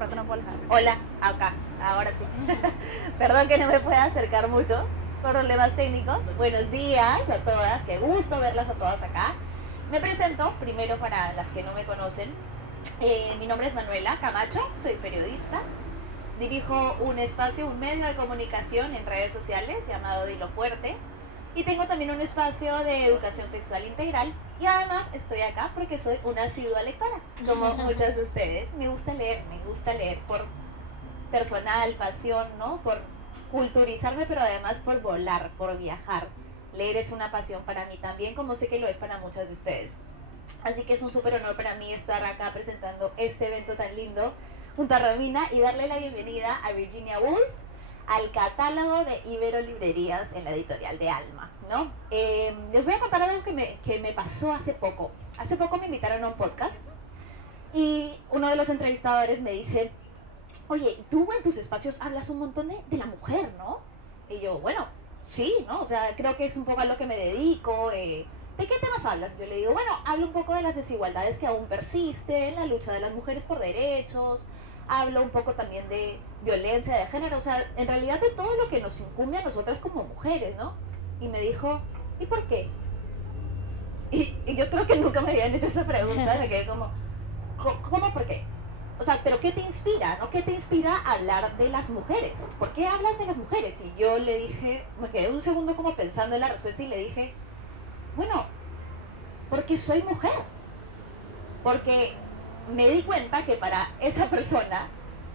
pronto no puedo dejar. Hola, acá, ahora sí. Perdón que no me pueda acercar mucho, por problemas técnicos. Buenos días a todas, qué gusto verlas a todas acá. Me presento, primero para las que no me conocen. Mi nombre es Manuela Camacho, soy periodista. Dirijo un espacio, un medio de comunicación en redes sociales llamado Dilo Fuerte. Y tengo también un espacio de educación sexual integral. Y además estoy acá porque soy una asidua lectora, como muchas de ustedes. Me gusta leer por personal, pasión, ¿no? Por culturizarme, pero además por volar, por viajar. Leer es una pasión para mí también, como sé que lo es para muchas de ustedes. Así que es un súper honor para mí estar acá presentando este evento tan lindo junto a Romina y darle la bienvenida a Virginia Woolf al catálogo de Ibero Librerías en la editorial de Alma, ¿no? Les voy a contar algo que me pasó hace poco. Hace poco me invitaron a un podcast y uno de los entrevistadores me dice: oye, tú en tus espacios hablas un montón de la mujer, ¿no? Y yo, bueno, sí, ¿no? O sea, creo que es un poco a lo que me dedico. ¿De qué temas hablas? Yo le digo, bueno, hablo un poco de las desigualdades que aún persisten, la lucha de las mujeres por derechos, hablo un poco también de violencia de género, o sea, en realidad de todo lo que nos incumbe a nosotras como mujeres, ¿no? Y me dijo, ¿y por qué? Y yo creo que nunca me habían hecho esa pregunta, me quedé como, ¿cómo por qué? O sea, ¿pero qué te inspira, no? ¿Qué te inspira a hablar de las mujeres? ¿Por qué hablas de las mujeres? Y yo le dije, me quedé un segundo como pensando en la respuesta y le dije, bueno, porque soy mujer. Porque me di cuenta que para esa persona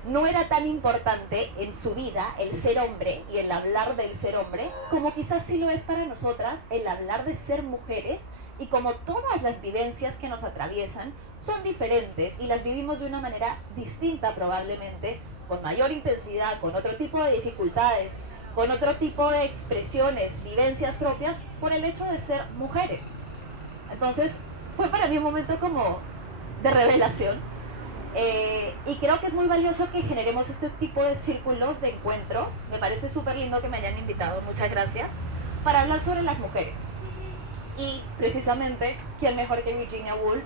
no era tan importante en su vida el ser hombre y el hablar del ser hombre, como quizás sí lo es para nosotras el hablar de ser mujeres, y como todas las vivencias que nos atraviesan son diferentes y las vivimos de una manera distinta probablemente, con mayor intensidad, con otro tipo de dificultades, con otro tipo de expresiones, vivencias propias, por el hecho de ser mujeres. Entonces fue para mí un momento como de revelación. Y creo que es muy valioso que generemos este tipo de círculos de encuentro. Me parece súper lindo que me hayan invitado, muchas gracias, para hablar sobre las mujeres. Y precisamente, ¿quién mejor que Virginia Woolf?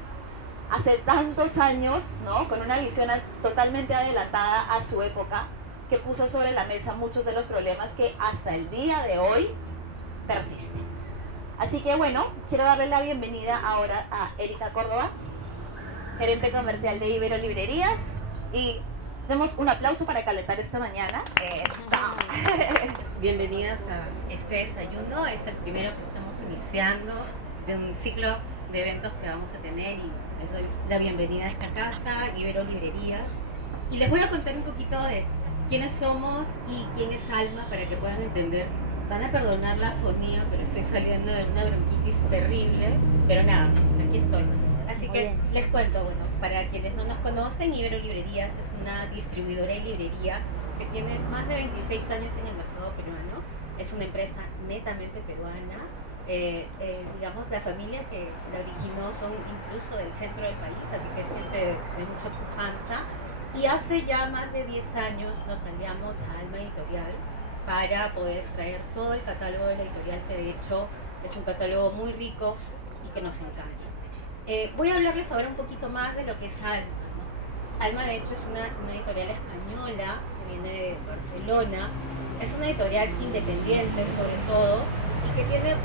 Hace tantos años, ¿no? Con una visión totalmente adelantada a su época, que puso sobre la mesa muchos de los problemas que hasta el día de hoy persisten. Así que bueno, quiero darle la bienvenida ahora a Erika Córdoba, gerente comercial de Ibero Librerías, y demos un aplauso para calentar esta mañana. Bienvenidas a este desayuno, es el primero que estamos iniciando de un ciclo de eventos que vamos a tener, y les doy la bienvenida a esta casa, Ibero Librerías, y les voy a contar un poquito de quiénes somos y quién es Alma para que puedan entender. Van a perdonar la afonía, pero estoy saliendo de una bronquitis terrible, pero nada, aquí estoy. Así que les cuento, bueno, para quienes no nos conocen, Ibero Librerías es una distribuidora de librería que tiene más de 26 años en el mercado peruano. Es una empresa netamente peruana. Digamos, la familia que la originó son incluso del centro del país, así que es gente de mucha pujanza. Y hace ya más de 10 años nos aliamos a Alma Editorial para poder traer todo el catálogo de la editorial, que de hecho es un catálogo muy rico y que nos encanta. Voy a hablarles ahora un poquito más de lo que es Alma. Alma, de hecho, es una editorial española que viene de Barcelona. Es una editorial independiente, sobre todo, y que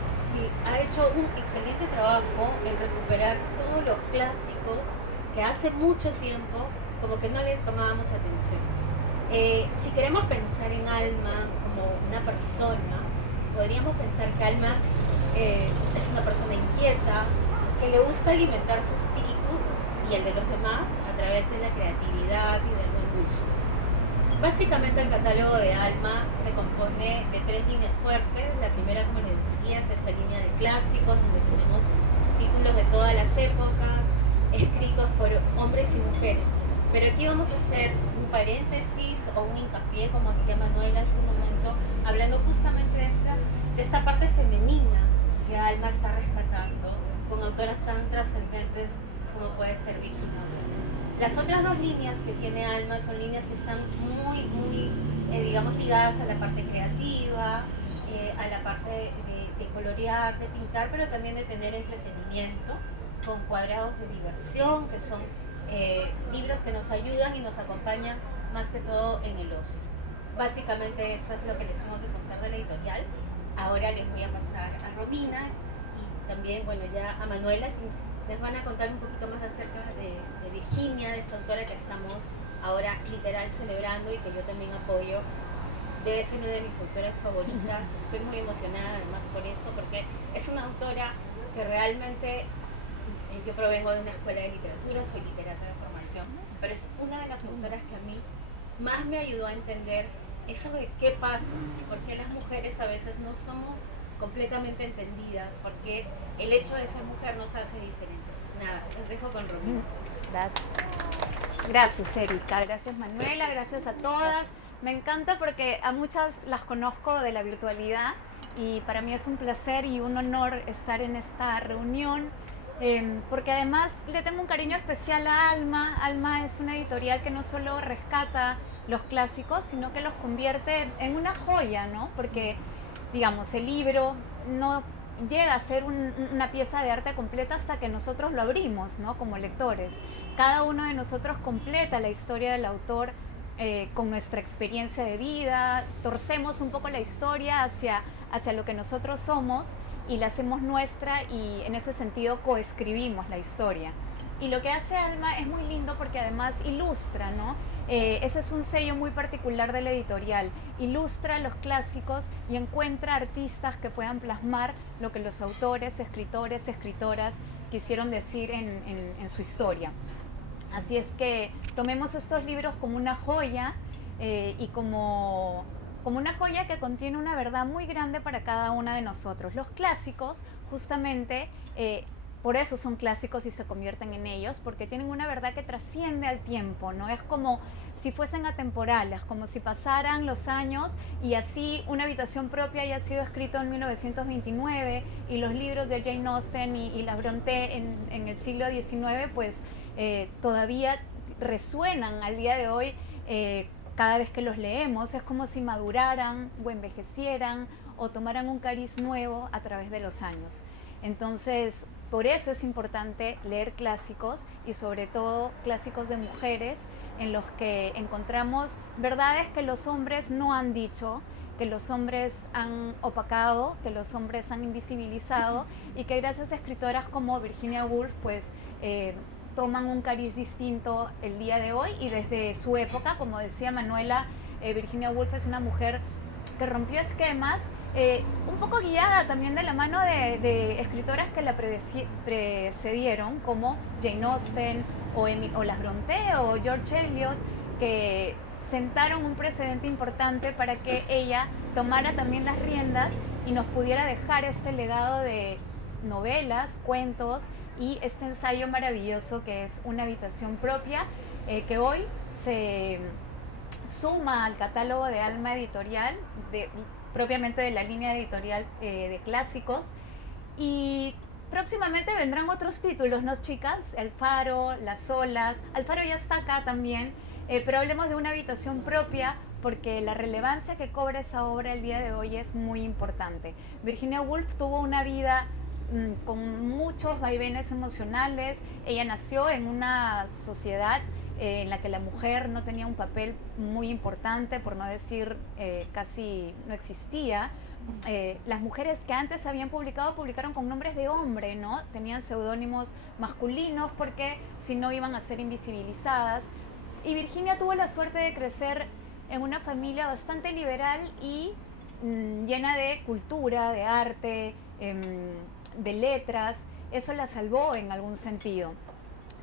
ha hecho un excelente trabajo en recuperar todos los clásicos que hace mucho tiempo como que no le tomábamos atención. Si queremos pensar en Alma como una persona, podríamos pensar que Alma es una persona inquieta, que le gusta alimentar su espíritu y el de los demás a través de la creatividad y del buen gusto. Básicamente el catálogo de Alma se compone de 3 líneas fuertes. La primera, como les decía, es esta línea de clásicos, donde tenemos títulos de todas las épocas, escritos por hombres y mujeres. Pero aquí vamos a hacer un paréntesis o un hincapié, como hacía Manuela hace un momento, hablando justamente de esta parte femenina que Alma está rescatando, con autoras tan trascendentes como puede ser Virginia. Las otras 2 líneas que tiene Alma son líneas que están muy digamos, ligadas a la parte creativa, a la parte de colorear, de pintar, pero también de tener entretenimiento, con cuadrados de diversión, que son libros que nos ayudan y nos acompañan más que todo en el ocio. Básicamente eso es lo que les tengo que contar de la editorial. Ahora les voy a pasar a Romina y también, bueno, ya a Manuela, que les van a contar un poquito más acerca de Virginia, de esta autora que estamos ahora literal celebrando y que yo también apoyo. Debe ser una de mis autoras favoritas. Estoy muy emocionada además por eso, porque es una autora que realmente, yo provengo de una escuela de literatura, soy literata de formación, pero es una de las autoras que a mí más me ayudó a entender eso de qué pasa, por qué las mujeres a veces no somos completamente entendidas, porque el hecho de ser mujer nos hace diferentes. Nada, los dejo con Romina. Gracias. Gracias, Erika. Gracias, Manuela. Gracias a todas. Gracias. Me encanta porque a muchas las conozco de la virtualidad y para mí es un placer y un honor estar en esta reunión. Porque además le tengo un cariño especial a Alma. Alma es una editorial que no solo rescata los clásicos, sino que los convierte en una joya, ¿no? Porque, digamos, el libro no llega a ser una pieza de arte completa hasta que nosotros lo abrimos, ¿no? Como lectores. Cada uno de nosotros completa la historia del autor con nuestra experiencia de vida, torcemos un poco la historia hacia lo que nosotros somos y la hacemos nuestra y en ese sentido coescribimos la historia. Y lo que hace Alma es muy lindo porque además ilustra, ¿no? Ese es un sello muy particular de la editorial. Ilustra los clásicos y encuentra artistas que puedan plasmar lo que los autores, escritores, escritoras quisieron decir en su historia. Así es que tomemos estos libros como una joya y como una joya que contiene una verdad muy grande para cada una de nosotros. Los clásicos, justamente, por eso son clásicos y se convierten en ellos, porque tienen una verdad que trasciende al tiempo, ¿no? Es como si fuesen atemporales, como si pasaran los años y así Una habitación propia haya sido escrito en 1929 y los libros de Jane Austen y la Brontë en el siglo XIX, pues todavía resuenan al día de hoy cada vez que los leemos. Es como si maduraran o envejecieran o tomaran un cariz nuevo a través de los años. Entonces, por eso es importante leer clásicos y sobre todo clásicos de mujeres en los que encontramos verdades que los hombres no han dicho, que los hombres han opacado, que los hombres han invisibilizado y que gracias a escritoras como Virginia Woolf pues toman un cariz distinto el día de hoy y desde su época, como decía Manuela, Virginia Woolf es una mujer que rompió esquemas, un poco guiada también de la mano de escritoras que la precedieron, como Jane Austen o las Brontë o George Eliot, que sentaron un precedente importante para que ella tomara también las riendas y nos pudiera dejar este legado de novelas, cuentos y este ensayo maravilloso que es Una habitación propia, que hoy se suma al catálogo de Alma Editorial, propiamente de la línea editorial de clásicos. Y próximamente vendrán otros títulos, ¿no, chicas? El Faro, Las Olas. Alfaro ya está acá también, pero hablemos de Una habitación propia porque la relevancia que cobra esa obra el día de hoy es muy importante. Virginia Woolf tuvo una vida con muchos vaivenes emocionales. Ella nació en una sociedad en la que la mujer no tenía un papel muy importante, por no decir casi no existía. Las mujeres que antes habían publicaron con nombres de hombre, ¿no? Tenían seudónimos masculinos porque si no iban a ser invisibilizadas. Y Virginia tuvo la suerte de crecer en una familia bastante liberal y llena de cultura, de arte, de letras. Eso la salvó en algún sentido.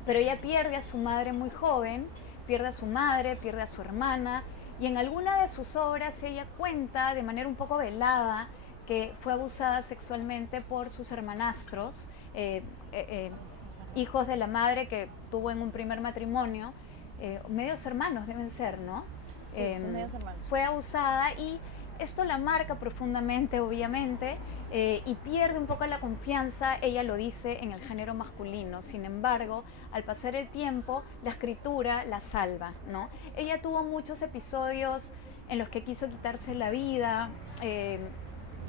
Pero ella pierde a su madre muy joven, pierde a su madre, pierde a su hermana, y en alguna de sus obras ella cuenta de manera un poco velada que fue abusada sexualmente por sus hermanastros, hijos de la madre que tuvo en un primer matrimonio, medios hermanos deben ser, ¿no? Sí, son medios hermanos. Fue abusada y esto la marca profundamente, obviamente, y pierde un poco la confianza, ella lo dice, en el género masculino. Sin embargo, al pasar el tiempo, la escritura la salva, ¿no? Ella tuvo muchos episodios en los que quiso quitarse la vida,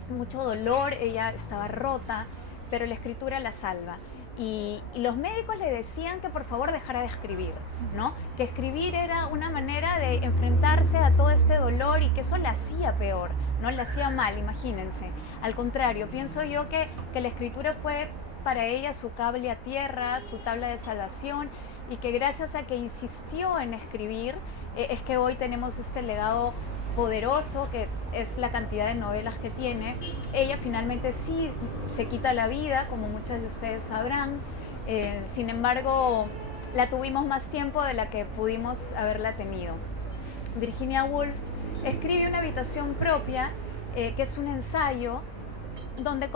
mucho dolor, ella estaba rota, pero la escritura la salva. y los médicos le decían que por favor dejara de escribir, ¿no? Que escribir era una manera de enfrentarse a todo este dolor y que eso la hacía peor, ¿no? La hacía mal, imagínense. Al contrario, pienso yo que la escritura fue para ella su cable a tierra, su tabla de salvación, y que gracias a que insistió en escribir, es que hoy tenemos este legado poderoso que es la cantidad de novelas que tiene. Ella finalmente sí se quita la vida, como muchos de ustedes sabrán, sin embargo la tuvimos más tiempo de la que pudimos haberla tenido. Virginia Woolf escribe Una habitación propia, que es un ensayo donde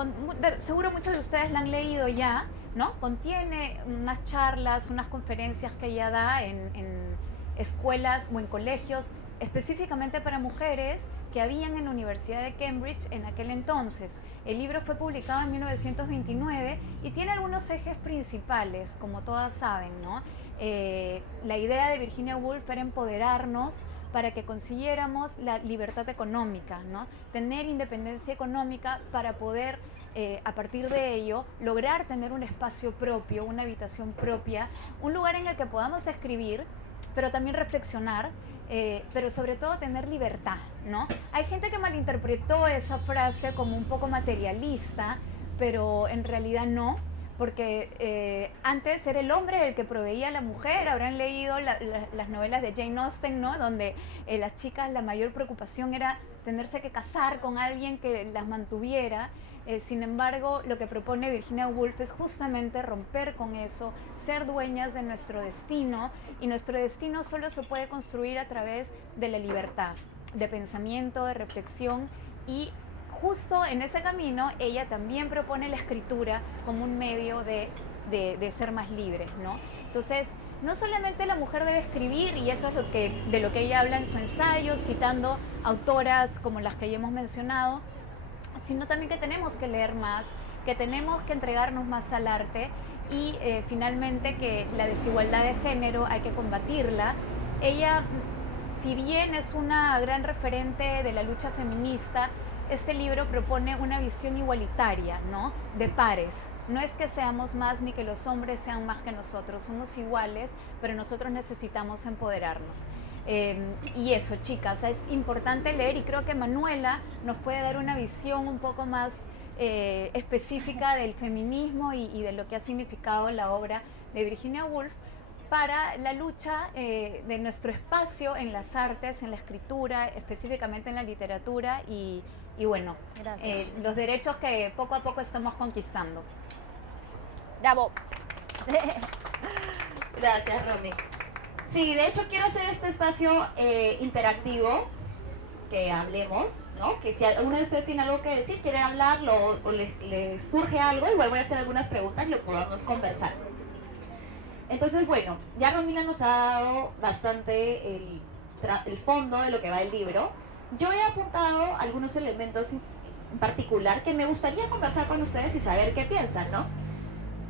seguro muchos de ustedes la han leído ya, ¿no? Contiene unas charlas, unas conferencias que ella da en escuelas o en colegios específicamente para mujeres que habían en la Universidad de Cambridge en aquel entonces. El libro fue publicado en 1929 y tiene algunos ejes principales, como todas saben, ¿no? La idea de Virginia Woolf era empoderarnos para que consiguiéramos la libertad económica, ¿no? Tener independencia económica para poder, a partir de ello, lograr tener un espacio propio, una habitación propia, un lugar en el que podamos escribir, pero también reflexionar, pero sobre todo tener libertad, ¿no? Hay gente que malinterpretó esa frase como un poco materialista, pero en realidad no, porque antes era el hombre el que proveía a la mujer. Habrán leído las novelas de Jane Austen, ¿no? Donde las chicas, la mayor preocupación era tenerse que casar con alguien que las mantuviera. Sin embargo, lo que propone Virginia Woolf es justamente romper con eso, ser dueñas de nuestro destino, y nuestro destino solo se puede construir a través de la libertad, de pensamiento, de reflexión, y justo en ese camino ella también propone la escritura como un medio de ser más libres, ¿no? Entonces, no solamente la mujer debe escribir, y eso es de lo que ella habla en su ensayo, citando autoras como las que ya hemos mencionado, sino también que tenemos que leer más, que tenemos que entregarnos más al arte, y finalmente que la desigualdad de género hay que combatirla. Ella, si bien es una gran referente de la lucha feminista, este libro propone una visión igualitaria, ¿no? De pares. No es que seamos más ni que los hombres sean más que nosotros, somos iguales, pero nosotros necesitamos empoderarnos. Y eso, chicas, es importante leer, y creo que Manuela nos puede dar una visión un poco más específica del feminismo y de lo que ha significado la obra de Virginia Woolf para la lucha de nuestro espacio en las artes, en la escritura, específicamente en la literatura, y bueno, los derechos que poco a poco estamos conquistando. ¡Bravo! Gracias, Romy. Sí, de hecho quiero hacer este espacio interactivo, que hablemos, ¿no? Que si alguno de ustedes tiene algo que decir, quiere hablar, o le surge algo, igual voy a hacer algunas preguntas y lo podamos conversar. Entonces, bueno, ya Romina nos ha dado bastante el fondo de lo que va el libro. Yo he apuntado algunos elementos en particular que me gustaría conversar con ustedes y saber qué piensan, ¿no?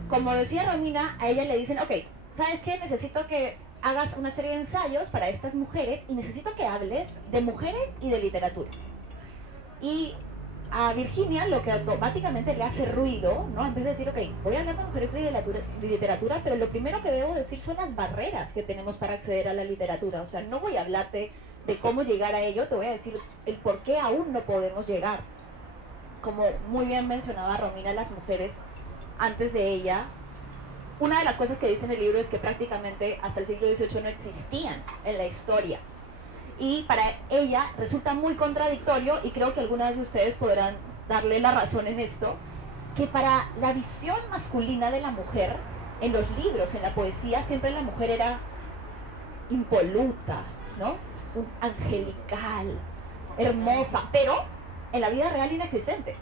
Como decía Romina, a ella le dicen, ok, ¿sabes qué? Necesito que hagas una serie de ensayos para estas mujeres y necesito que hables de mujeres y de literatura. Y a Virginia lo que automáticamente le hace ruido, ¿no? En vez de decir, ok, voy a hablar de mujeres y de literatura, pero lo primero que debo decir son las barreras que tenemos para acceder a la literatura. O sea, no voy a hablarte de cómo llegar a ello, te voy a decir el por qué aún no podemos llegar. Como muy bien mencionaba Romina, las mujeres antes de ella, una de las cosas que dice en el libro es que prácticamente hasta el siglo XVIII no existían en la historia. Y para ella resulta muy contradictorio, y creo que algunas de ustedes podrán darle la razón en esto, que para la visión masculina de la mujer, en los libros, en la poesía, siempre la mujer era impoluta, ¿no? Un angelical, hermosa, pero en la vida real inexistente.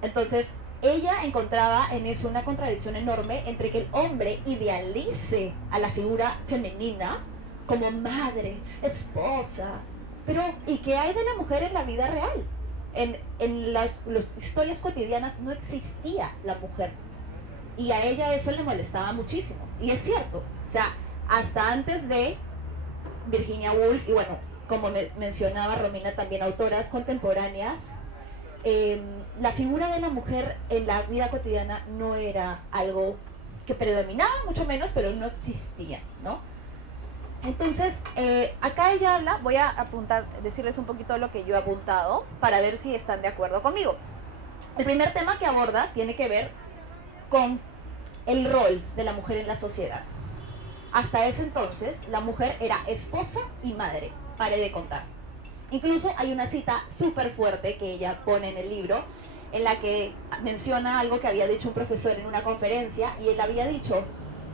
Entonces, ella encontraba en eso una contradicción enorme entre que el hombre idealice a la figura femenina como madre, esposa, pero ¿y qué hay de la mujer en la vida real? En las historias cotidianas no existía la mujer, y a ella eso le molestaba muchísimo, y es cierto, o sea, hasta antes de Virginia Woolf, y bueno, como mencionaba Romina, también autoras contemporáneas, la figura de la mujer en la vida cotidiana no era algo que predominaba, mucho menos, pero no existía, ¿no? Entonces, acá ella habla, voy a apuntar, decirles un poquito lo que yo he apuntado para ver si están de acuerdo conmigo. El primer tema que aborda tiene que ver con el rol de la mujer en la sociedad. Hasta ese entonces, la mujer era esposa y madre, pare de contar. Incluso hay una cita súper fuerte que ella pone en el libro, en la que menciona algo que había dicho un profesor en una conferencia, y él había dicho,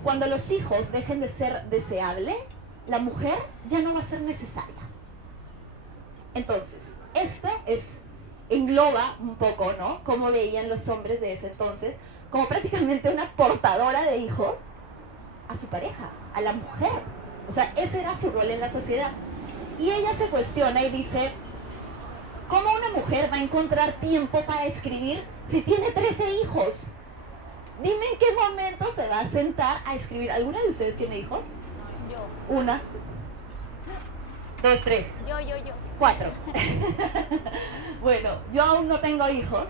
cuando los hijos dejen de ser deseables, la mujer ya no va a ser necesaria. Entonces, engloba un poco, ¿no?, cómo veían los hombres de ese entonces, como prácticamente una portadora de hijos a su pareja, a la mujer. O sea, ese era su rol en la sociedad. Y ella se cuestiona y dice, ¿cómo una mujer va a encontrar tiempo para escribir si tiene 13 hijos? Dime en qué momento se va a sentar a escribir. ¿Alguna de ustedes tiene hijos? Yo. 1, 2, 3. Yo. 4. Bueno, yo aún no tengo hijos,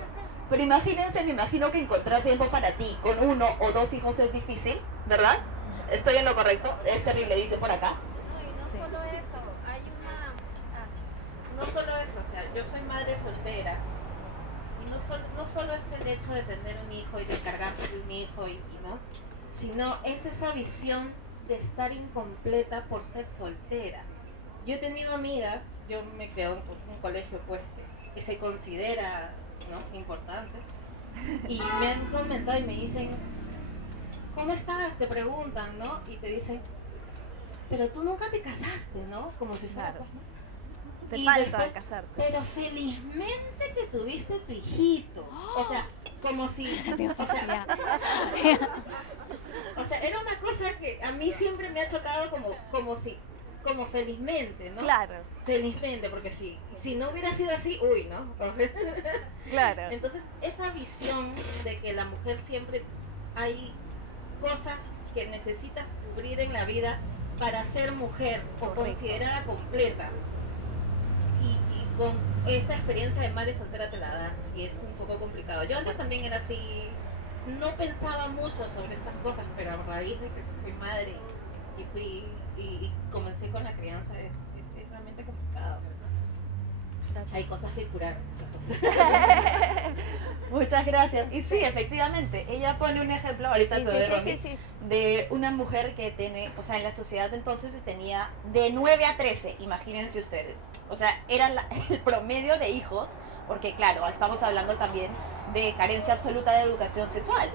pero imagínense, me imagino que encontrar tiempo para ti con 1 o 2 hijos es difícil, ¿verdad? ¿Estoy en lo correcto? Es terrible, dice por acá. No solo eso, o sea, yo soy madre soltera y no solo es el hecho de tener un hijo y de encargarme de un hijo y no, sino es esa visión de estar incompleta por ser soltera. Yo he tenido amigas, yo me he creado en un colegio pues que se considera, ¿no?, importante, y me han comentado y me dicen, ¿cómo estás?, te preguntan, ¿no?, y te dicen, pero tú nunca te casaste, ¿no?, como si fuera, pues, ¿no? Te Y falta después, casarte. pero felizmente que tuviste tu hijito. O sea, como si... O sea, era una cosa que a mí siempre me ha chocado como felizmente, ¿no? Claro, Felizmente, porque si no hubiera sido así, uy, ¿no? claro. Entonces, esa visión de que la mujer siempre hay cosas que necesitas cubrir en la vida para ser mujer o Correcto. considerada completa. Y con esta experiencia de madre soltera te la dan y es un poco complicado. Yo antes también era así, no pensaba mucho sobre estas cosas, pero a raíz de que fui madre y comencé con la crianza es realmente complicado. Gracias. Hay cosas que curar, muchas cosas. Muchas gracias. Y sí, efectivamente, ella pone un ejemplo, ahorita Sí, te doy, sí, Romy, sí. de una mujer que tiene, o sea, en la sociedad de entonces se tenía de 9 a 13, imagínense ustedes. O sea, era el promedio de hijos, porque claro, estamos hablando también de carencia absoluta de educación sexual.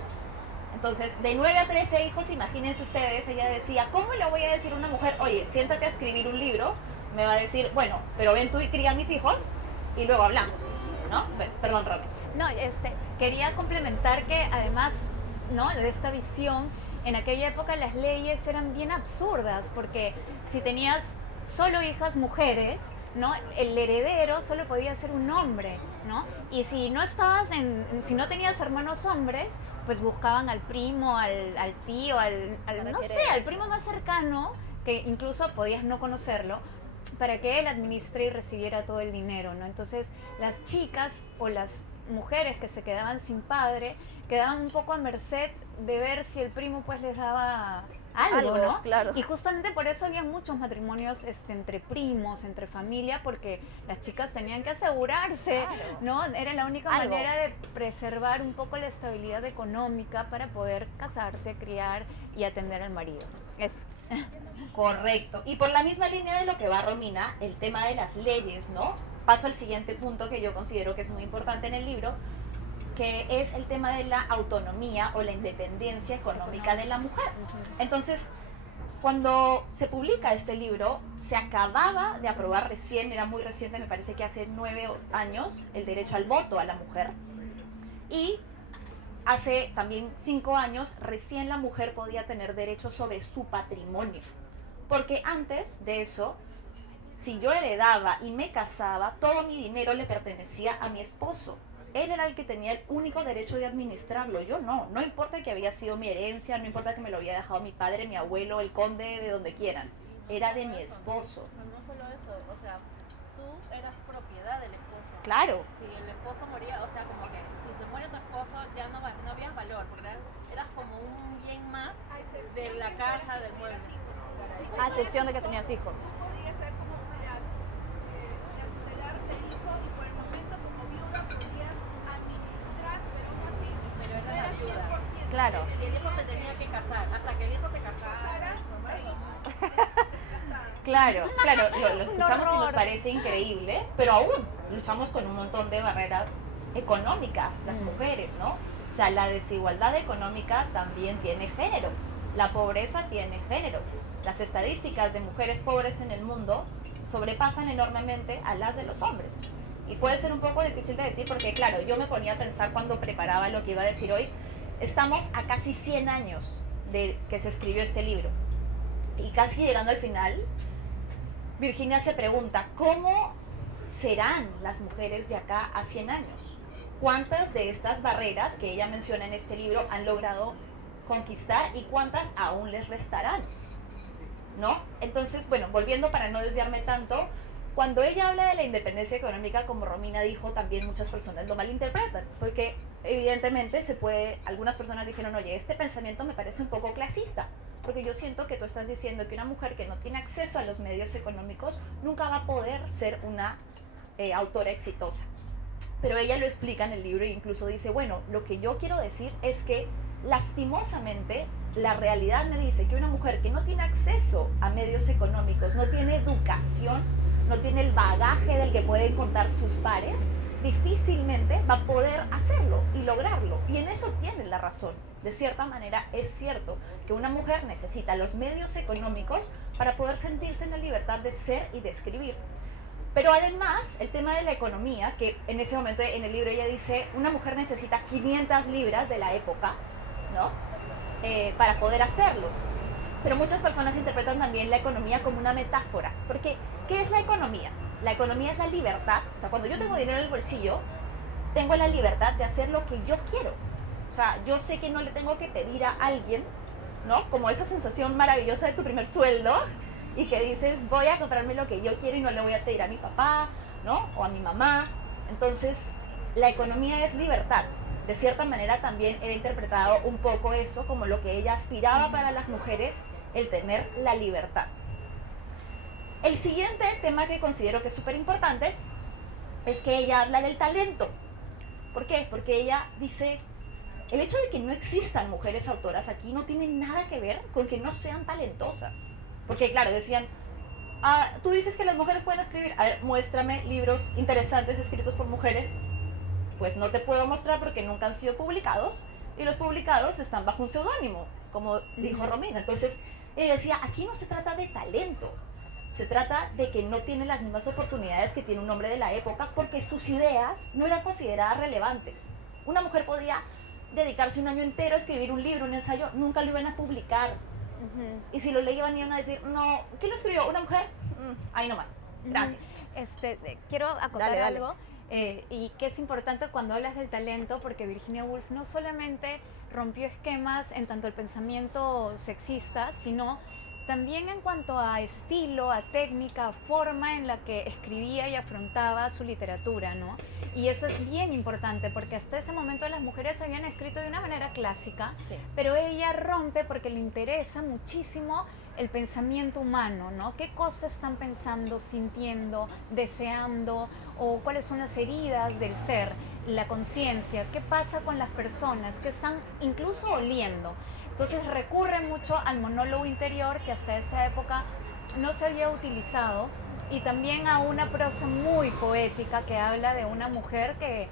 Entonces, de 9 a 13 hijos, imagínense ustedes, ella decía, ¿cómo le voy a decir a una mujer, oye, siéntate a escribir un libro? Me va a decir, bueno, pero ven tú y cría a mis hijos y luego hablamos, ¿no? Perdón, Romy. No, quería complementar que además, ¿no?, de esta visión, en aquella época las leyes eran bien absurdas, porque si tenías solo hijas mujeres, ¿no?, el heredero solo podía ser un hombre, ¿no? Y si no si no tenías hermanos hombres, pues buscaban al primo, al tío, no sé, al primo más cercano, que incluso podías no conocerlo, para que él administre y recibiera todo el dinero, ¿no? Entonces, las chicas o las mujeres que se quedaban sin padre quedaban un poco a merced de ver si el primo pues les daba algo, ¿no? Claro. Y justamente por eso había muchos matrimonios entre primos, entre familia, porque las chicas tenían que asegurarse, Claro. ¿no? Era la única Algo. manera de preservar un poco la estabilidad económica para poder casarse, criar y atender al marido. Eso. Correcto. Y por la misma línea de lo que va Romina, el tema de las leyes, ¿no? Paso al siguiente punto que yo considero que es muy importante en el libro, que es el tema de la autonomía o la independencia económica de la mujer. Entonces, cuando se publica este libro, se acababa de aprobar recién, era muy reciente, me parece que hace 9 años, el derecho al voto a la mujer. Y hace también 5 años, recién la mujer podía tener derecho sobre su patrimonio. Porque antes de eso, si yo heredaba y me casaba, todo mi dinero le pertenecía a mi esposo. Él era el que tenía el único derecho de administrarlo, yo no. No importa que había sido mi herencia, no importa que me lo había dejado mi padre, mi abuelo, el conde, de donde quieran. Era de mi esposo. No solo eso, o sea, tú eras propiedad del esposo. Claro. Si el esposo moría, o sea, como que si se muere tu esposo ya no había valor, porque eras como un bien más de la casa, del mueble. A excepción de que tenías hijos. Podría ser como la tutelar del hijo y por el momento como viuda podías administrar, pero aún así Pero no era era la ayuda. 100%. Claro. Y el hijo se tenía que casar, hasta que el hijo se casara. Claro, lo escuchamos y nos horror. parece increíble, pero aún luchamos con un montón de barreras económicas, las mujeres, ¿no? O sea, la desigualdad económica también tiene género, la pobreza tiene género. Las estadísticas de mujeres pobres en el mundo sobrepasan enormemente a las de los hombres. Y puede ser un poco difícil de decir porque, claro, yo me ponía a pensar cuando preparaba lo que iba a decir hoy, estamos a casi 100 años de que se escribió este libro. Y casi llegando al final, Virginia se pregunta, ¿cómo serán las mujeres de acá a 100 años? ¿Cuántas de estas barreras que ella menciona en este libro han logrado conquistar y cuántas aún les restarán? ¿No? Entonces, bueno, volviendo para no desviarme tanto, cuando ella habla de la independencia económica, como Romina dijo, también muchas personas lo malinterpretan, porque evidentemente algunas personas dijeron, oye, este pensamiento me parece un poco clasista, porque yo siento que tú estás diciendo que una mujer que no tiene acceso a los medios económicos nunca va a poder ser una autora exitosa. Pero ella lo explica en el libro e incluso dice, bueno, lo que yo quiero decir es que lastimosamente la realidad me dice que una mujer que no tiene acceso a medios económicos, no tiene educación, no tiene el bagaje del que pueden contar sus pares, difícilmente va a poder hacerlo y lograrlo. Y en eso tiene la razón. De cierta manera es cierto que una mujer necesita los medios económicos para poder sentirse en la libertad de ser y de escribir. Pero además, el tema de la economía, que en ese momento en el libro ella dice, una mujer necesita 500 libras de la época, ¿no? Para poder hacerlo. Pero muchas personas interpretan también la economía como una metáfora, porque ¿qué es la economía? La economía es la libertad, o sea, cuando yo tengo dinero en el bolsillo, tengo la libertad de hacer lo que yo quiero. O sea, yo sé que no le tengo que pedir a alguien, ¿no? Como esa sensación maravillosa de tu primer sueldo, y que dices, voy a comprarme lo que yo quiero y no le voy a pedir a mi papá, ¿no? O a mi mamá. Entonces, la economía es libertad. De cierta manera también era interpretado un poco eso como lo que ella aspiraba para las mujeres, el tener la libertad. El siguiente tema que considero que es súper importante es que ella habla del talento. ¿Por qué? Porque ella dice, el hecho de que no existan mujeres autoras aquí no tiene nada que ver con que no sean talentosas. Porque claro, decían, tú dices que las mujeres pueden escribir, a ver, muéstrame libros interesantes escritos por mujeres. Pues no te puedo mostrar porque nunca han sido publicados y los publicados están bajo un seudónimo, como dijo Romina. Entonces ella decía, aquí no se trata de talento, se trata de que no tiene las mismas oportunidades que tiene un hombre de la época porque sus ideas no eran consideradas relevantes. Una mujer podía dedicarse un año entero a escribir un libro, un ensayo, nunca lo iban a publicar. Y si lo leían iban a decir, no, ¿quién lo escribió? ¿Una mujer? Ahí nomás, gracias. Quiero acotar Dale, dale. algo. Y que es importante cuando hablas del talento, porque Virginia Woolf no solamente rompió esquemas en tanto el pensamiento sexista, sino también en cuanto a estilo, a técnica, a forma en la que escribía y afrontaba su literatura, ¿no? Y eso es bien importante, porque hasta ese momento las mujeres habían escrito de una manera clásica, Sí. pero ella rompe porque le interesa muchísimo el pensamiento humano, ¿no? ¿Qué cosas están pensando, sintiendo, deseando? O cuáles son las heridas del ser, la conciencia, qué pasa con las personas, qué están incluso oliendo. Entonces recurre mucho al monólogo interior que hasta esa época no se había utilizado y también a una prosa muy poética que habla de una mujer que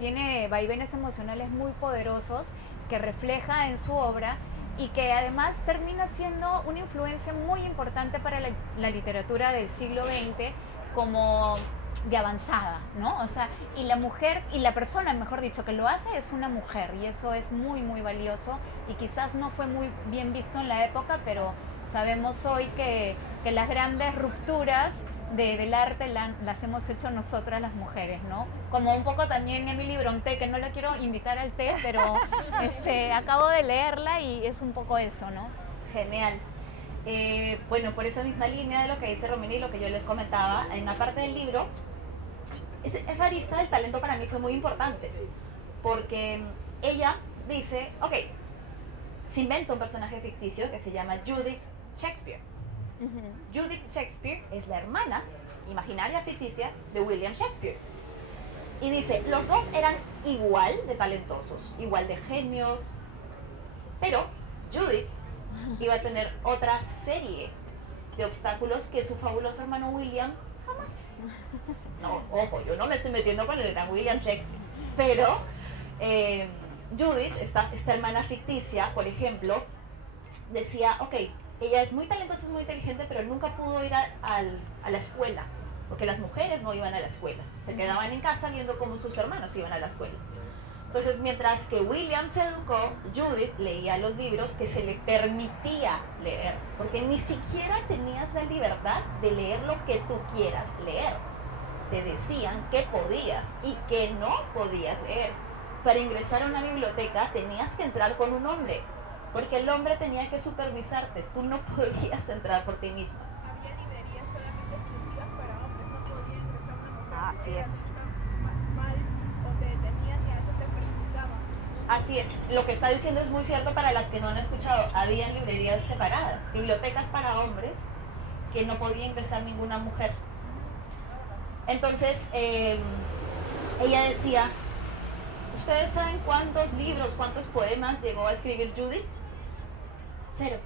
tiene vaivenes emocionales muy poderosos, que refleja en su obra y que además termina siendo una influencia muy importante para la literatura del siglo XX como de avanzada, ¿no? O sea, y la mujer, y la persona, mejor dicho, que lo hace es una mujer, y eso es muy, muy valioso, y quizás no fue muy bien visto en la época, pero sabemos hoy que las grandes rupturas del arte las hemos hecho nosotras las mujeres, ¿no? Como un poco también Emily Brontë, que no la quiero invitar al té, pero acabo de leerla y es un poco eso, ¿no? Genial. Bueno, por esa misma línea de lo que dice Romina y lo que yo les comentaba, en una parte del libro esa arista del talento para mí fue muy importante, porque ella dice, ok, se inventa un personaje ficticio que se llama Judith Shakespeare. Judith Shakespeare es la hermana imaginaria ficticia de William Shakespeare. Y dice, los dos eran igual de talentosos, igual de genios, pero Judith iba a tener otra serie de obstáculos que su fabuloso hermano William jamás. No, ojo, yo no me estoy metiendo con el gran William Shakespeare, pero Judith, esta hermana ficticia, por ejemplo, decía, ok, ella es muy talentosa, es muy inteligente, pero nunca pudo ir a la escuela, porque las mujeres no iban a la escuela, se quedaban en casa viendo cómo sus hermanos iban a la escuela. Entonces, mientras que William se educó, Judith leía los libros que se le permitía leer, porque ni siquiera tenías la libertad de leer lo que tú quieras leer. Te decían que podías y que no podías leer. Para ingresar a una biblioteca tenías que entrar con un hombre, porque el hombre tenía que supervisarte, tú no podías entrar por ti misma. Había librerías solamente exclusivas para hombres, no podía ingresar una mujer. Así porque es. era mal o te detenían y a eso te perjudicaban. Así es, lo que está diciendo es muy cierto para las que no han escuchado. Habían librerías separadas, bibliotecas para hombres que no podía ingresar ninguna mujer. Entonces, ella decía, ¿ustedes saben cuántos libros, cuántos poemas llegó a escribir Judith? 0.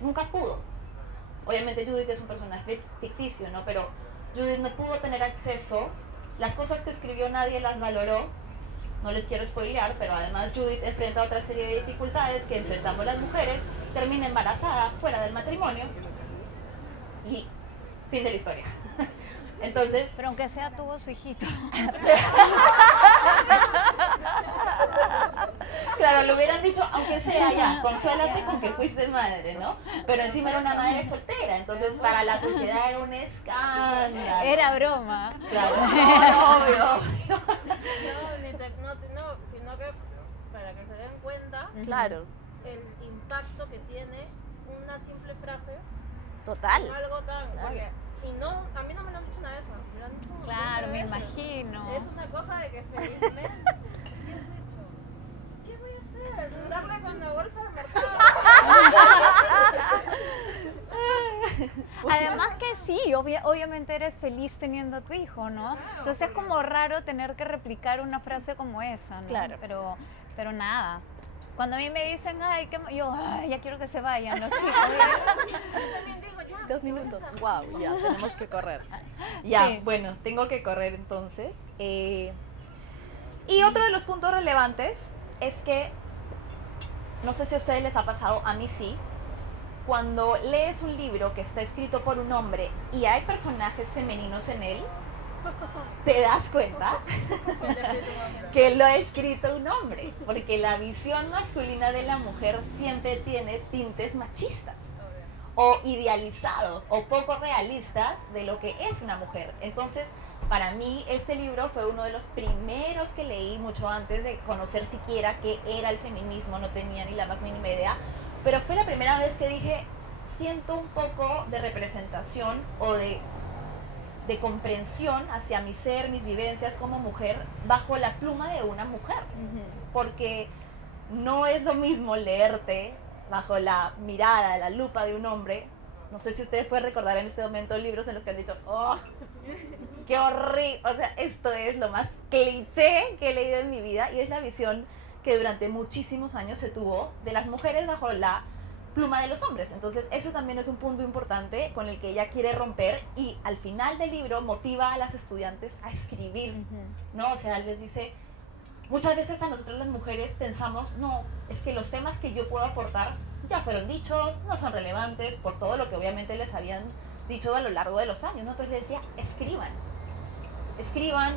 Nunca pudo. Obviamente Judith es un personaje ficticio, ¿no? Pero Judith no pudo tener acceso. Las cosas que escribió nadie las valoró. No les quiero spoilear, pero además Judith enfrenta otra serie de dificultades que enfrentamos las mujeres, termina embarazada, fuera del matrimonio y fin de la historia. Entonces, Pero aunque sea tuvo su hijito. claro, le hubieran dicho, aunque sea ya, consuélate con que fuiste madre, ¿no? Pero encima era una madre soltera, entonces para la sociedad era un escándalo. Era broma. Claro, no, obvio. No, sino que para que se den cuenta Claro, el impacto que tiene una simple frase, total. algo tan... Porque, y no, a mí no me lo han dicho una vez, me lo han dicho un montón Claro, de me veces. imagino. Es una cosa de que felizmente... ¿Qué has hecho? ¿Qué voy a hacer? Darle con la bolsa al mercado. Además que sí, obviamente eres feliz teniendo a tu hijo, ¿no? Entonces es como raro tener que replicar una frase como esa, ¿no? Claro. Pero nada. Cuando a mí me dicen, ay, yo, ay, ya quiero que se vayan los chicos. Yo también digo, ya. 2 minutos, wow, ya, tenemos que correr. Ya, Sí. bueno, tengo que correr entonces. Y otro de los puntos relevantes es que, no sé si a ustedes les ha pasado, a mí sí, cuando lees un libro que está escrito por un hombre y hay personajes femeninos en él, te das cuenta que lo ha escrito un hombre, porque la visión masculina de la mujer siempre tiene tintes machistas o idealizados o poco realistas de lo que es una mujer. Entonces, para mí este libro fue uno de los primeros que leí mucho antes de conocer siquiera qué era el feminismo, no tenía ni la más mínima idea, pero fue la primera vez que dije, siento un poco de representación o de comprensión hacia mi ser, mis vivencias como mujer, bajo la pluma de una mujer. Porque no es lo mismo leerte bajo la mirada, la lupa de un hombre. No sé si ustedes pueden recordar en este momento libros en los que han dicho, oh, qué horrible, o sea, esto es lo más cliché que he leído en mi vida, y es la visión que durante muchísimos años se tuvo de las mujeres bajo la pluma de los hombres. Entonces ese también es un punto importante con el que ella quiere romper, y al final del libro motiva a las estudiantes a escribir, ¿no? O sea, les dice, muchas veces a nosotros las mujeres pensamos, no, es que los temas que yo puedo aportar ya fueron dichos, no son relevantes por todo lo que obviamente les habían dicho a lo largo de los años, ¿no? Entonces les decía, escriban,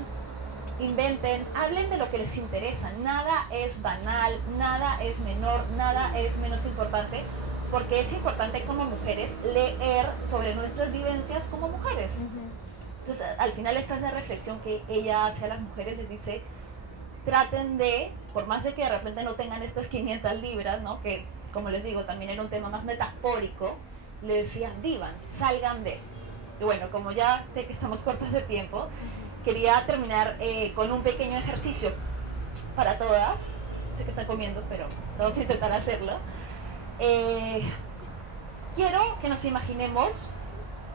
inventen, hablen de lo que les interesa, nada es banal, nada es menor, nada es menos importante, porque es importante como mujeres leer sobre nuestras vivencias como mujeres. Entonces, al final esta es la reflexión que ella hace a las mujeres, les dice, traten de, por más de que de repente no tengan estas 500 libras, ¿no? Que, como les digo, también era un tema más metafórico, le decía, vivan, salgan de. Y bueno, como ya sé que estamos cortas de tiempo, quería terminar con un pequeño ejercicio para todas. Sé que están comiendo, pero vamos a intentar hacerlo. Quiero que nos imaginemos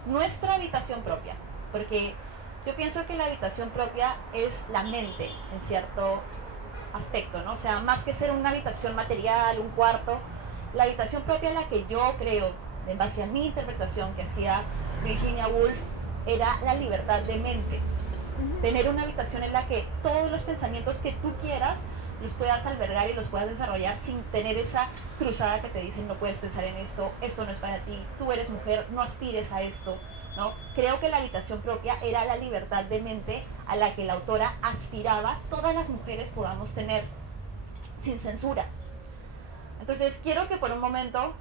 nuestra habitación propia, porque yo pienso que la habitación propia es la mente en cierto aspecto, ¿no? O sea, más que ser una habitación material, un cuarto, la habitación propia en la que yo creo, en base a mi interpretación que hacía Virginia Woolf, era la libertad de mente. Tener una habitación en la que todos los pensamientos que tú quieras los puedas albergar y los puedas desarrollar sin tener esa cruzada que te dicen no puedes pensar en esto, esto no es para ti, tú eres mujer, no aspires a esto, ¿no? Creo que la habitación propia era la libertad de mente a la que la autora aspiraba todas las mujeres podamos tener, sin censura. Entonces quiero que por un momento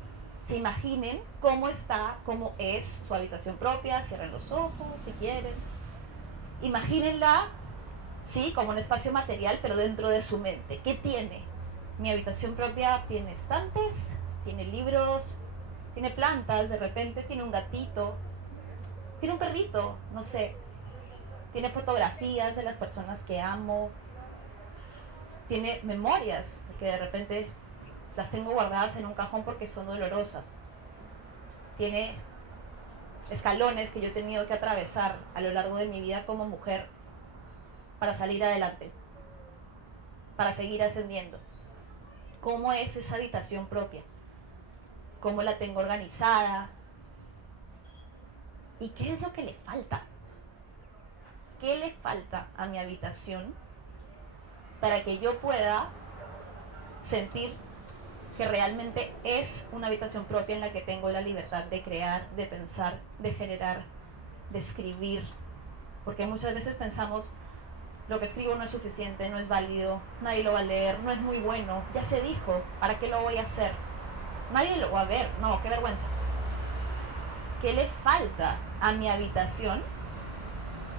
se imaginen cómo está, cómo es su habitación propia, cierren los ojos si quieren, imagínenla, sí, como un espacio material, pero dentro de su mente. ¿Qué tiene? Mi habitación propia tiene estantes, tiene libros, tiene plantas, de repente tiene un gatito, tiene un perrito, no sé, tiene fotografías de las personas que amo, tiene memorias que de repente las tengo guardadas en un cajón porque son dolorosas, tiene escalones que yo he tenido que atravesar a lo largo de mi vida como mujer para salir adelante, para seguir ascendiendo. ¿Cómo es esa habitación propia? ¿Cómo la tengo organizada? ¿Y qué es lo que le falta? ¿Qué le falta a mi habitación para que yo pueda sentir que realmente es una habitación propia en la que tengo la libertad de crear, de pensar, de generar, de escribir? Porque muchas veces pensamos, lo que escribo no es suficiente, no es válido, nadie lo va a leer, no es muy bueno, ya se dijo, ¿para qué lo voy a hacer? Nadie lo va a ver, no, qué vergüenza. ¿Qué le falta a mi habitación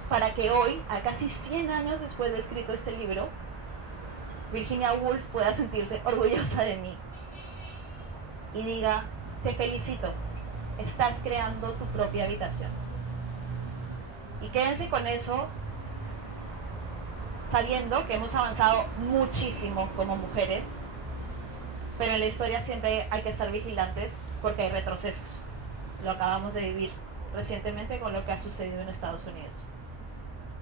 para que hoy, a casi 100 años después de escrito este libro, Virginia Woolf pueda sentirse orgullosa de mí y diga, te felicito, estás creando tu propia habitación? Y quédense con eso, sabiendo que hemos avanzado muchísimo como mujeres, pero en la historia siempre hay que estar vigilantes porque hay retrocesos. Lo acabamos de vivir recientemente con lo que ha sucedido en Estados Unidos.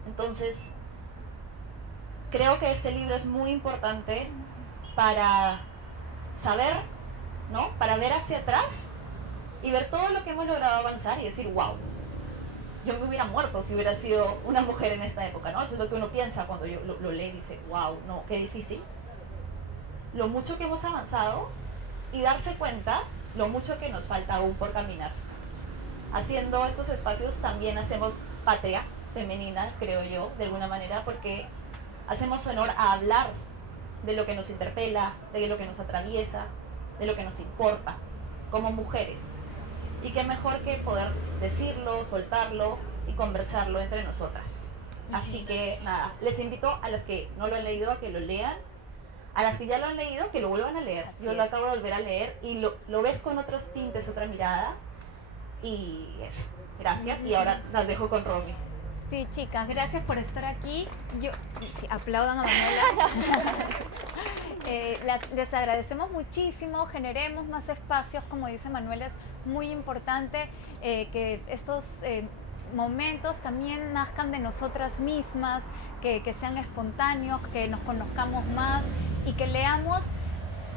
Entonces, creo que este libro es muy importante para saber, ¿no? Para ver hacia atrás y ver todo lo que hemos logrado avanzar y decir, wow, yo me hubiera muerto si hubiera sido una mujer en esta época, ¿no? Eso es lo que uno piensa cuando yo lo lee y dice, wow, no, qué difícil. Lo mucho que hemos avanzado y darse cuenta lo mucho que nos falta aún por caminar. Haciendo estos espacios también hacemos patria femenina, creo yo, de alguna manera, porque hacemos honor a hablar de lo que nos interpela, de lo que nos atraviesa, de lo que nos importa como mujeres. Y qué mejor que poder decirlo, soltarlo y conversarlo entre nosotras. Así que nada, les invito a las que no lo han leído a que lo lean, a las que ya lo han leído que lo vuelvan a leer. Yo lo acabo de volver a leer y lo ves con otros tintes, otra mirada. Y eso, gracias. Y ahora las dejo con Romy. Sí, chicas, gracias por estar aquí. Sí, aplaudan a Manuela. Les agradecemos muchísimo, generemos más espacios, como dice Manuela, es muy importante que estos momentos también nazcan de nosotras mismas, que sean espontáneos, que nos conozcamos más y que leamos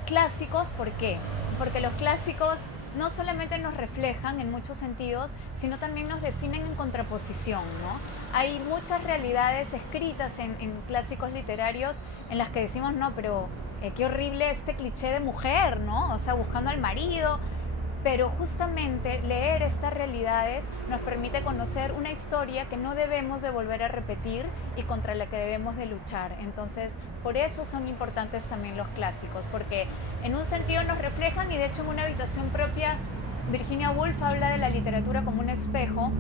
clásicos. ¿Por qué? Porque los clásicos no solamente nos reflejan en muchos sentidos, sino también nos definen en contraposición, ¿no? Hay muchas realidades escritas en clásicos literarios en las que decimos, no, pero qué horrible este cliché de mujer, ¿no? O sea, buscando al marido. Pero justamente leer estas realidades nos permite conocer una historia que no debemos de volver a repetir y contra la que debemos de luchar. Entonces, por eso son importantes también los clásicos, porque en un sentido nos reflejan y de hecho en una habitación propia, Virginia Woolf habla de la literatura como un espejo,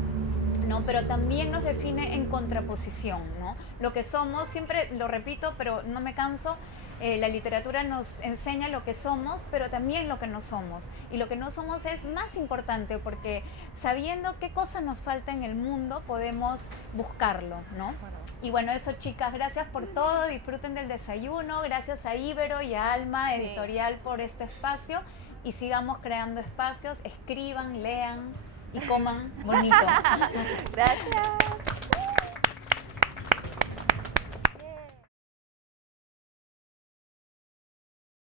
¿no? Pero también nos define en contraposición, ¿no? Lo que somos, siempre lo repito, pero no me canso, La literatura nos enseña lo que somos, pero también lo que no somos. Y lo que no somos es más importante porque sabiendo qué cosa nos falta en el mundo, podemos buscarlo, ¿no? Y bueno, eso, chicas, gracias por todo, disfruten del desayuno, gracias a Ibero y a Alma Sí. Editorial por este espacio y sigamos creando espacios, escriban, lean y coman bonito. Gracias.